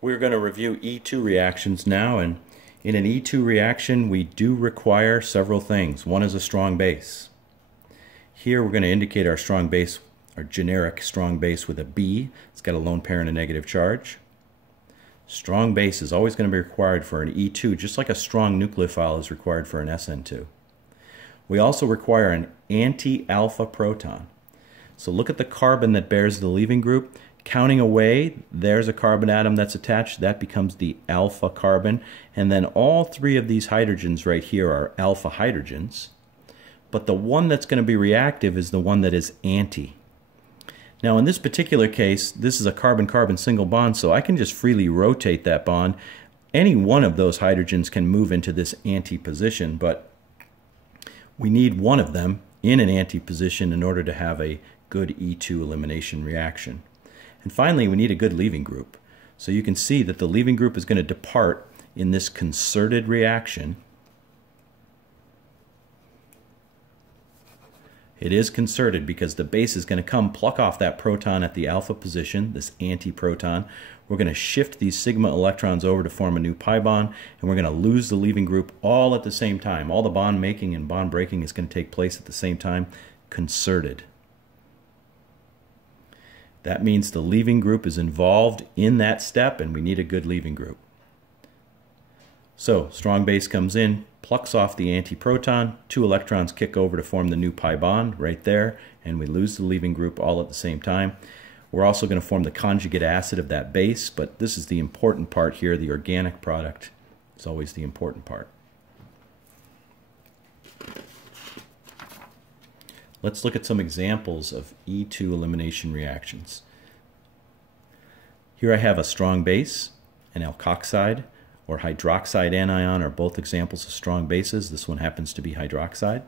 We're going to review E2 reactions now, and in an E2 reaction we do require several things. One is a strong base. Here we're going to indicate our strong base, our generic strong base, with a B. It's got a lone pair and a negative charge. Strong base is always going to be required for an E2, just like a strong nucleophile is required for an SN2. We also require an anti-alpha proton. So look at the carbon that bears the leaving group. Counting away, there's a carbon atom that's attached. That becomes the alpha carbon. And then all three of these hydrogens right here are alpha hydrogens. But the one that's going to be reactive is the one that is anti. Now in this particular case, this is a carbon-carbon single bond, so I can just freely rotate that bond. Any one of those hydrogens can move into this anti position, but we need one of them in an anti position in order to have a good E2 elimination reaction. And finally, we need a good leaving group. So you can see that the leaving group is going to depart in this concerted reaction. It is concerted because the base is going to come pluck off that proton at the alpha position, this anti-proton. We're going to shift these sigma electrons over to form a new pi bond, and we're going to lose the leaving group all at the same time. All the bond making and bond breaking is going to take place at the same time, concerted. That means the leaving group is involved in that step, and we need a good leaving group. So strong base comes in, plucks off the antiproton, two electrons kick over to form the new pi bond right there, and we lose the leaving group all at the same time. We're also going to form the conjugate acid of that base, but this is the important part here. The organic product is always the important part. Let's look at some examples of E2 elimination reactions. Here I have a strong base, an alkoxide or hydroxide anion are both examples of strong bases. This one happens to be hydroxide.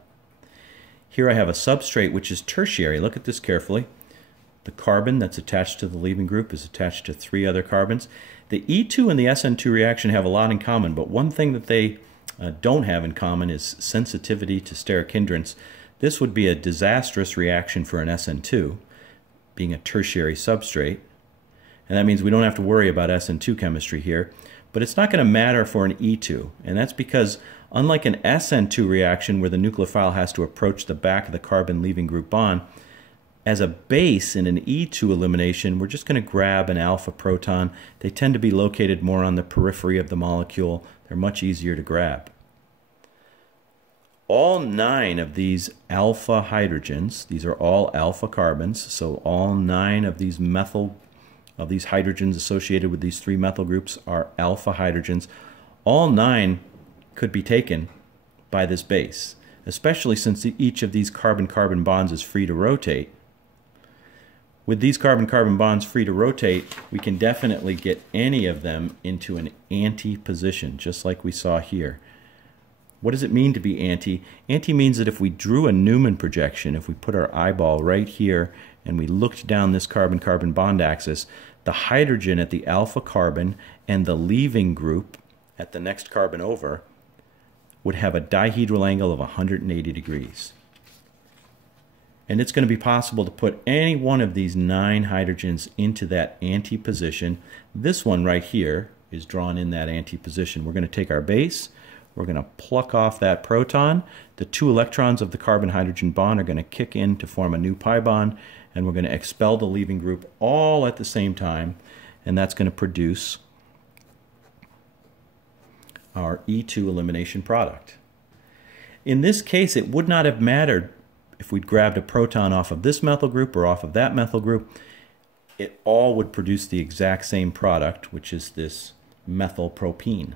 Here I have a substrate which is tertiary. Look at this carefully. The carbon that's attached to the leaving group is attached to three other carbons. The E2 and the SN2 reaction have a lot in common, but one thing that they don't have in common is sensitivity to steric hindrance. This would be a disastrous reaction for an SN2, being a tertiary substrate. And that means we don't have to worry about SN2 chemistry here. But it's not going to matter for an E2. And that's because unlike an SN2 reaction where the nucleophile has to approach the back of the carbon leaving group bond, as a base in an E2 elimination, we're just going to grab an alpha proton. They tend to be located more on the periphery of the molecule. They're much easier to grab. All 9 of these alpha hydrogens, these are all alpha carbons, so all 9 of these hydrogens associated with these 3 methyl groups are alpha hydrogens. All 9 could be taken by this base, especially since each of these carbon-carbon bonds is free to rotate. With these carbon-carbon bonds free to rotate, we can definitely get any of them into an anti position, just like we saw here. What does it mean to be anti? Anti means that if we drew a Newman projection, if we put our eyeball right here and we looked down this carbon-carbon bond axis, the hydrogen at the alpha carbon and the leaving group at the next carbon over would have a dihedral angle of 180 degrees. And it's going to be possible to put any one of these 9 hydrogens into that anti position. This one right here is drawn in that anti position. We're going to take our base. We're going to pluck off that proton. The 2 electrons of the carbon-hydrogen bond are going to kick in to form a new pi bond, and we're going to expel the leaving group all at the same time, and that's going to produce our E2 elimination product. In this case, it would not have mattered if we'd grabbed a proton off of this methyl group or off of that methyl group. It all would produce the exact same product, which is this methylpropene.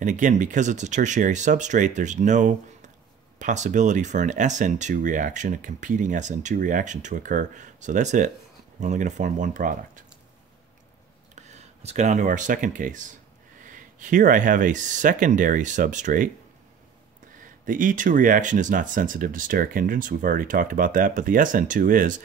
And again, because it's a tertiary substrate, there's no possibility for an SN2 reaction, a competing SN2 reaction to occur. So that's it. We're only going to form one product. Let's go down to our second case. Here I have a secondary substrate. The E2 reaction is not sensitive to steric hindrance. We've already talked about that, but the SN2 is.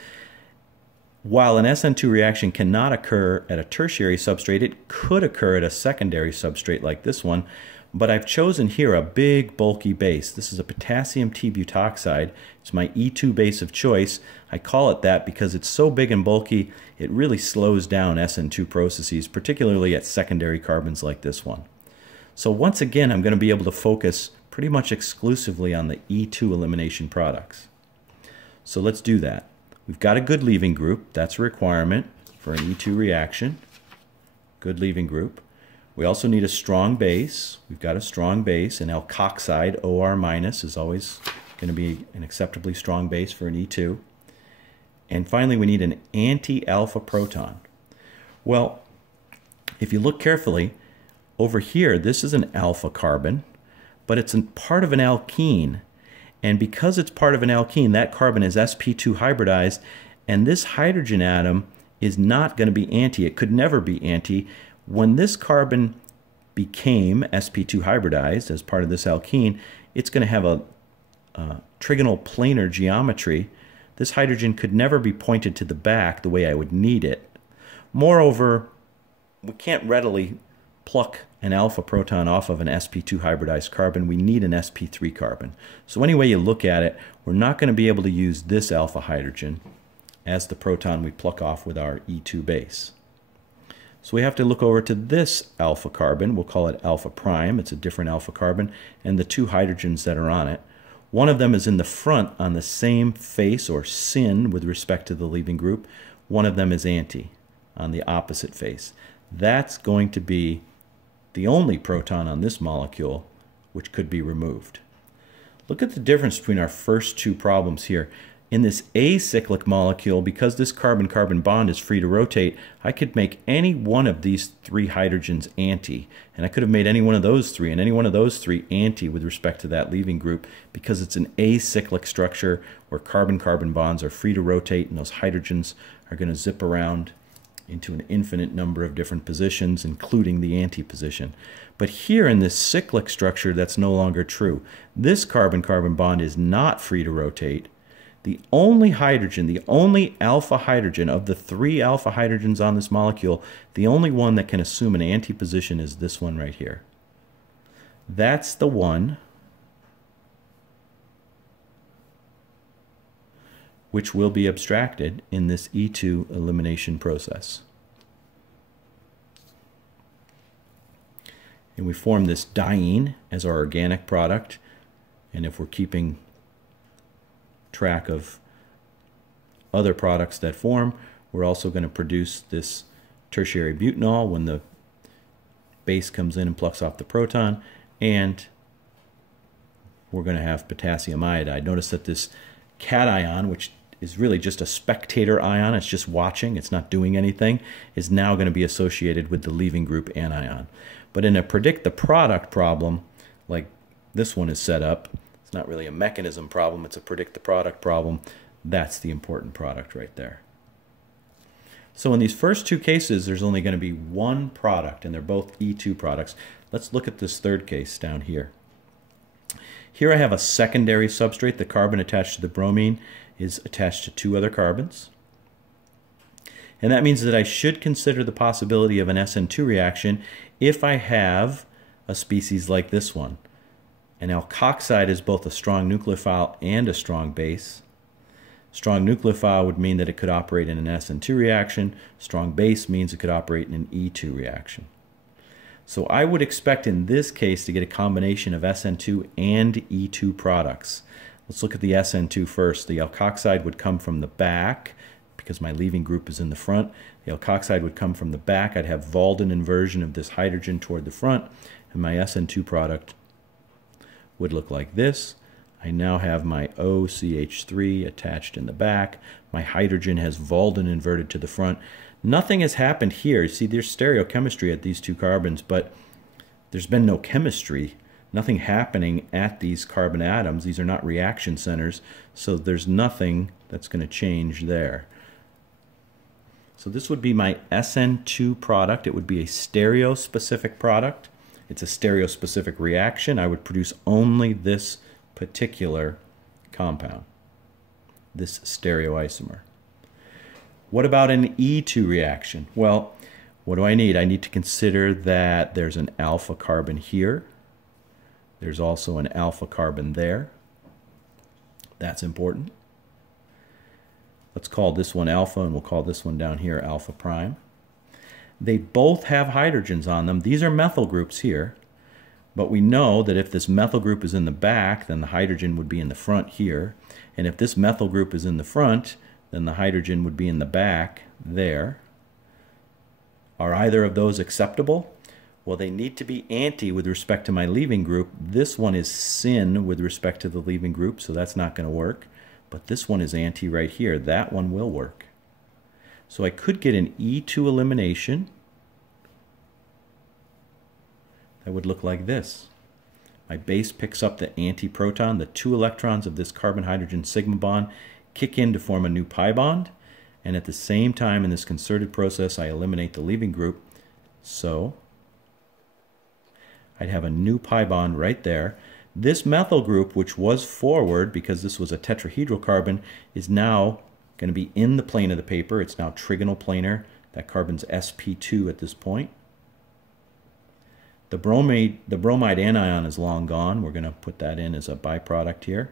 While an SN2 reaction cannot occur at a tertiary substrate, it could occur at a secondary substrate like this one. but I've chosen here a big bulky base. This is a potassium T-butoxide. It's my E2 base of choice. I call it that because it's so big and bulky, it really slows down SN2 processes, particularly at secondary carbons like this one. So once again, I'm going to be able to focus pretty much exclusively on the E2 elimination products. So let's do that. We've got a good leaving group. That's a requirement for an E2 reaction. Good leaving group. We also need a strong base. We've got a strong base. An alkoxide, OR- is always going to be an acceptably strong base for an E2. And finally, we need an anti-alpha proton. Well, if you look carefully, over here, this is an alpha carbon, but it's part of an alkene. And because it's part of an alkene, that carbon is sp2 hybridized, and this hydrogen atom is not going to be anti. It could never be anti. When this carbon became sp2 hybridized as part of this alkene, it's going to have a trigonal planar geometry. This hydrogen could never be pointed to the back the way I would need it. Moreover, we can't readily pluck an alpha proton off of an sp2 hybridized carbon. We need an sp3 carbon. So any way you look at it, we're not going to be able to use this alpha hydrogen as the proton we pluck off with our E2 base. So we have to look over to this alpha carbon. We'll call it alpha prime. It's a different alpha carbon, and the two hydrogens that are on it. One of them is in the front on the same face or syn with respect to the leaving group. One of them is anti on the opposite face. That's going to be the only proton on this molecule which could be removed. Look at the difference between our first two problems here. In this acyclic molecule, because this carbon-carbon bond is free to rotate, I could make any one of these three hydrogens anti. And I could have made any one of those three and any one of those three anti with respect to that leaving group, because it's an acyclic structure where carbon-carbon bonds are free to rotate and those hydrogens are going to zip around into an infinite number of different positions, including the anti position. But here in this cyclic structure, that's no longer true. This carbon-carbon bond is not free to rotate. The only hydrogen, the only alpha hydrogen of the three alpha hydrogens on this molecule, the only one that can assume an anti position is this one right here. That's the one which will be abstracted in this E2 elimination process. And we form this diene as our organic product, and if we're keeping track of other products that form, we're also going to produce this tertiary butanol when the base comes in and plucks off the proton, and we're going to have potassium iodide. Notice that this cation, which is really just a spectator ion, it's just watching, it's not doing anything, is now going to be associated with the leaving group anion. But in a predict the product problem, like this one is set up, it's not really a mechanism problem, it's a predict the product problem. That's the important product right there. So in these first two cases, there's only going to be one product, and they're both E2 products. Let's look at this third case down here. Here I have a secondary substrate. The carbon attached to the bromine is attached to two other carbons. And that means that I should consider the possibility of an SN2 reaction if I have a species like this one. An alkoxide is both a strong nucleophile and a strong base. Strong nucleophile would mean that it could operate in an SN2 reaction. Strong base means it could operate in an E2 reaction. So I would expect in this case to get a combination of SN2 and E2 products. Let's look at the SN2 first. The alkoxide would come from the back because my leaving group is in the front. The alkoxide would come from the back. I'd have Walden inversion of this hydrogen toward the front, and my SN2 product would look like this. I now have my OCH3 attached in the back. My hydrogen has Walden inverted to the front. Nothing has happened here. You see, there's stereochemistry at these two carbons, but there's been no chemistry. Nothing happening at these carbon atoms. These are not reaction centers, so there's nothing that's going to change there. So this would be my SN2 product. It would be a stereospecific product. It's a stereospecific reaction. I would produce only this particular compound, this stereoisomer. What about an E2 reaction? Well, what do I need? I need to consider that there's an alpha carbon here There's also an alpha carbon there. That's important. Let's call this one alpha, and we'll call this one down here alpha prime. They both have hydrogens on them. These are methyl groups here, but we know that if this methyl group is in the back, then the hydrogen would be in the front here. And if this methyl group is in the front, then the hydrogen would be in the back there. Are either of those acceptable? Well, they need to be anti with respect to my leaving group. This one is syn with respect to the leaving group, so that's not going to work. But this one is anti right here. That one will work. So I could get an E2 elimination. That would look like this. My base picks up the antiproton. The 2 electrons of this carbon-hydrogen sigma bond kick in to form a new pi bond. And at the same time, in this concerted process, I eliminate the leaving group. So I'd have a new pi bond right there. This methyl group, which was forward because this was a tetrahedral carbon, is now going to be in the plane of the paper. It's now trigonal planar. That carbon's sp2 at this point. The bromide anion is long gone. We're going to put that in as a byproduct here.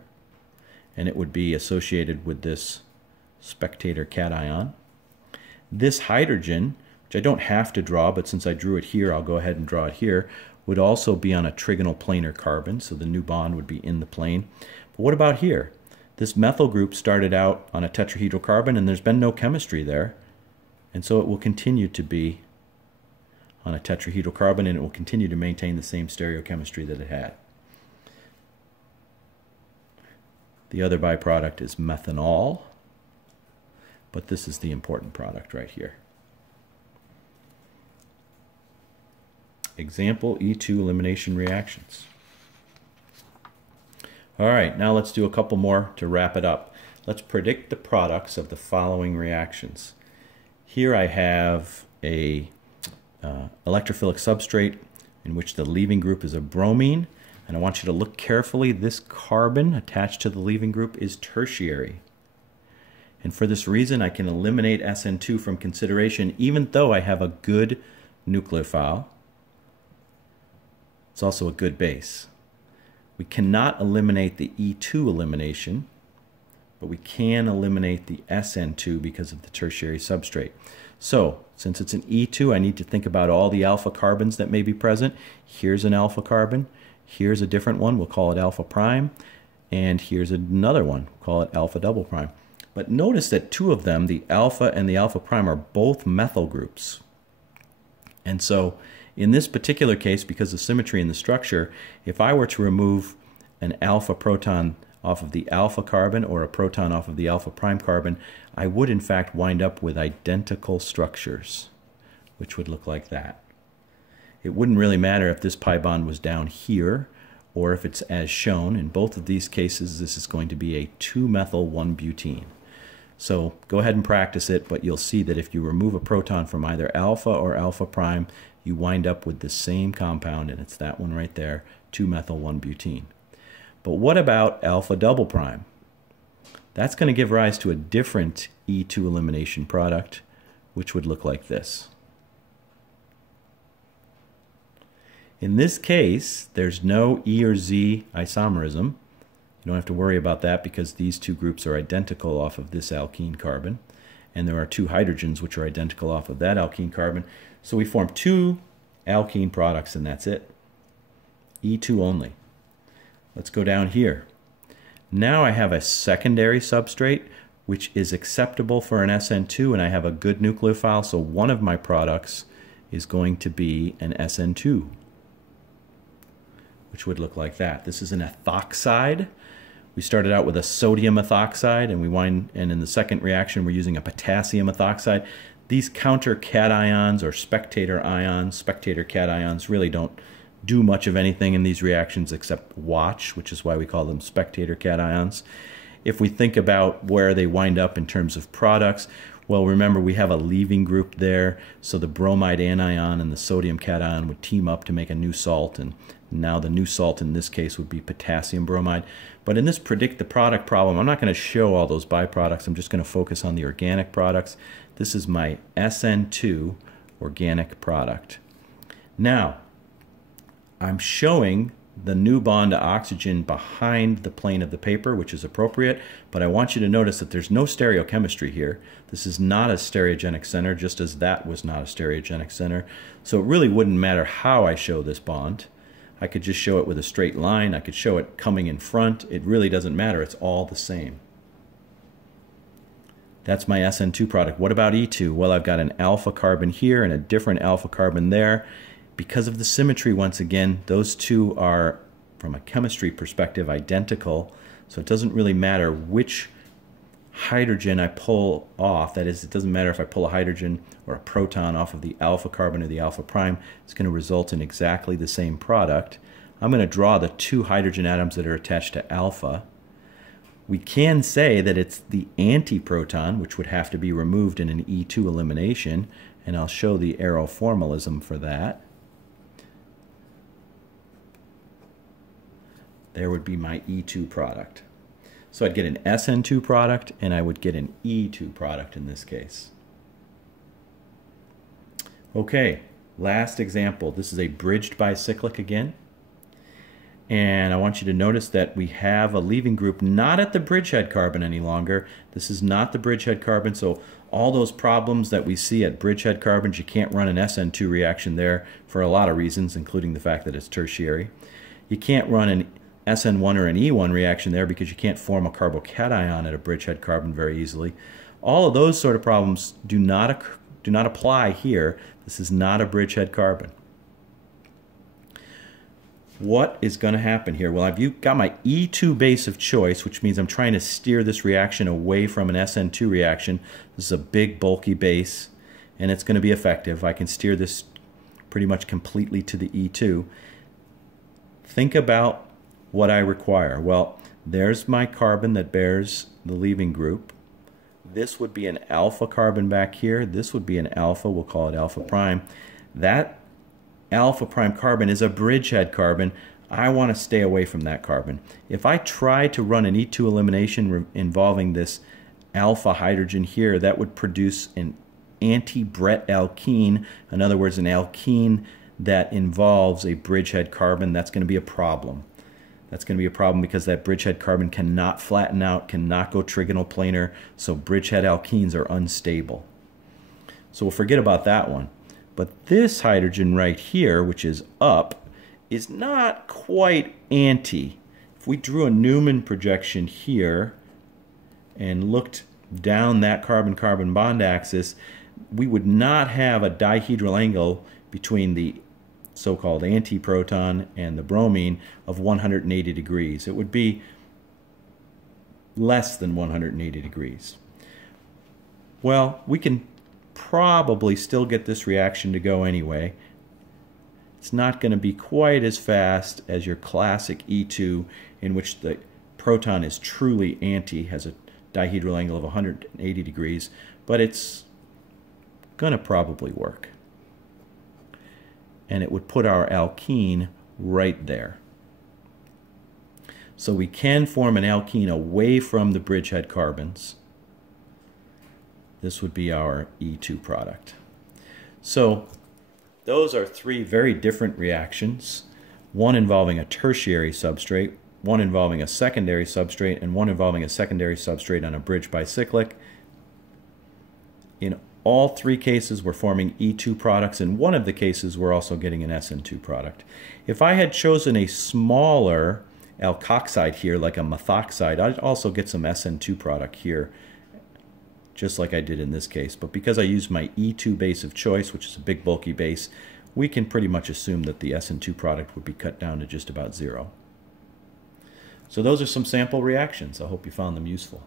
And it would be associated with this spectator cation. This hydrogen, which I don't have to draw, but since I drew it here, I'll go ahead and draw it here, would also be on a trigonal planar carbon, so the new bond would be in the plane. But what about here? This methyl group started out on a tetrahedral carbon, and there's been no chemistry there. And so it will continue to be on a tetrahedral carbon, and it will continue to maintain the same stereochemistry that it had. The other byproduct is methanol, but this is the important product right here. Example, E2 elimination reactions. All right, now let's do a couple more to wrap it up. Let's predict the products of the following reactions. Here I have a electrophilic substrate in which the leaving group is a bromine, and I want you to look carefully. This carbon attached to the leaving group is tertiary. And for this reason, I can eliminate SN2 from consideration even though I have a good nucleophile. It's also a good base. We cannot eliminate the E2 elimination, but we can eliminate the SN2 because of the tertiary substrate. So, since it's an E2, I need to think about all the alpha carbons that may be present. Here's an alpha carbon. Here's a different one. We'll call it alpha prime. And here's another one. We'll call it alpha double prime. But notice that 2 of them, the alpha and the alpha prime, are both methyl groups. And so, in this particular case, because of symmetry in the structure, if I were to remove an alpha proton off of the alpha carbon or a proton off of the alpha prime carbon, I would in fact wind up with identical structures, which would look like that. It wouldn't really matter if this pi bond was down here or if it's as shown. In both of these cases, this is going to be a 2-methyl-1-butene. So go ahead and practice it, but you'll see that if you remove a proton from either alpha or alpha prime, you wind up with the same compound, and it's that one right there, 2-methyl-1-butene. But what about alpha double prime? That's going to give rise to a different E2 elimination product, which would look like this. In this case, there's no E or Z isomerism. You don't have to worry about that because these 2 groups are identical off of this alkene carbon. And there are 2 hydrogens which are identical off of that alkene carbon. So we form 2 alkene products, and that's it. E2 only. Let's go down here. Now I have a secondary substrate which is acceptable for an SN2, and I have a good nucleophile, so one of my products is going to be an SN2, which would look like that. This is an ethoxide. We started out with a sodium ethoxide, and in the second reaction we're using a potassium ethoxide. These counter cations or spectator ions, spectator cations, really don't do much of anything in these reactions except watch, which is why we call them spectator cations. If we think about where they wind up in terms of products, well, remember we have a leaving group there, so the bromide anion and the sodium cation would team up to make a new salt, and now the new salt in this case would be potassium bromide. But in this predict the product problem, I'm not going to show all those byproducts. I'm just going to focus on the organic products. This is my SN2 organic product. Now, I'm showing the new bond to oxygen behind the plane of the paper, which is appropriate, but I want you to notice that there's no stereochemistry here. This is not a stereogenic center, just as that was not a stereogenic center. So it really wouldn't matter how I show this bond. I could just show it with a straight line. I could show it coming in front. It really doesn't matter. It's all the same. That's my SN2 product. What about E2? Well, I've got an alpha carbon here and a different alpha carbon there. Because of the symmetry, once again, those two are, from a chemistry perspective, identical. So it doesn't really matter which hydrogen I pull off. That is, it doesn't matter if I pull a hydrogen or a proton off of the alpha carbon or the alpha prime. It's going to result in exactly the same product. I'm going to draw the two hydrogen atoms that are attached to alpha. We can say that it's the antiproton, which would have to be removed in an E2 elimination, and I'll show the arrow formalism for that. There would be my E2 product. So I'd get an SN2 product, and I would get an E2 product in this case. Okay, last example. This is a bridged bicyclic again. And I want you to notice that we have a leaving group not at the bridgehead carbon any longer. This is not the bridgehead carbon, so all those problems that we see at bridgehead carbons, you can't run an SN2 reaction there for a lot of reasons, including the fact that it's tertiary. You can't run an SN1 or an E1 reaction there because you can't form a carbocation at a bridgehead carbon very easily. All of those sort of problems do not apply here. This is not a bridgehead carbon. What is going to happen here? Well, I've got my E2 base of choice, which means I'm trying to steer this reaction away from an SN2 reaction. This is a big, bulky base, and it's going to be effective. I can steer this pretty much completely to the E2. Think about what I require. Well, there's my carbon that bears the leaving group. This would be an alpha carbon back here. This would be an alpha. We'll call it alpha prime. That alpha prime carbon is a bridgehead carbon. I want to stay away from that carbon. If I try to run an E2 elimination involving this alpha hydrogen here, that would produce an anti-Brett alkene. In other words, an alkene that involves a bridgehead carbon. That's going to be a problem. That's going to be a problem because that bridgehead carbon cannot flatten out, cannot go trigonal planar, so bridgehead alkenes are unstable. So we'll forget about that one. But this hydrogen right here, which is up, is not quite anti. If we drew a Newman projection here and looked down that carbon-carbon bond axis, we would not have a dihedral angle between the so-called antiproton and the bromine of 180 degrees. It would be less than 180 degrees. Well, we can probably still get this reaction to go anyway. It's not going to be quite as fast as your classic E2, in which the proton is truly anti, has a dihedral angle of 180 degrees, but it's going to probably work. And it would put our alkene right there. So we can form an alkene away from the bridgehead carbons. This would be our E2 product. So those are three very different reactions, one involving a tertiary substrate, one involving a secondary substrate, and one involving a secondary substrate on a bridge bicyclic. In all three cases, we're forming E2 products. In one of the cases, we're also getting an SN2 product. If I had chosen a smaller alkoxide here, like a methoxide, I'd also get some SN2 product here, just like I did in this case. But because I used my E2 base of choice, which is a big bulky base, we can pretty much assume that the SN2 product would be cut down to just about 0. So those are some sample reactions. I hope you found them useful.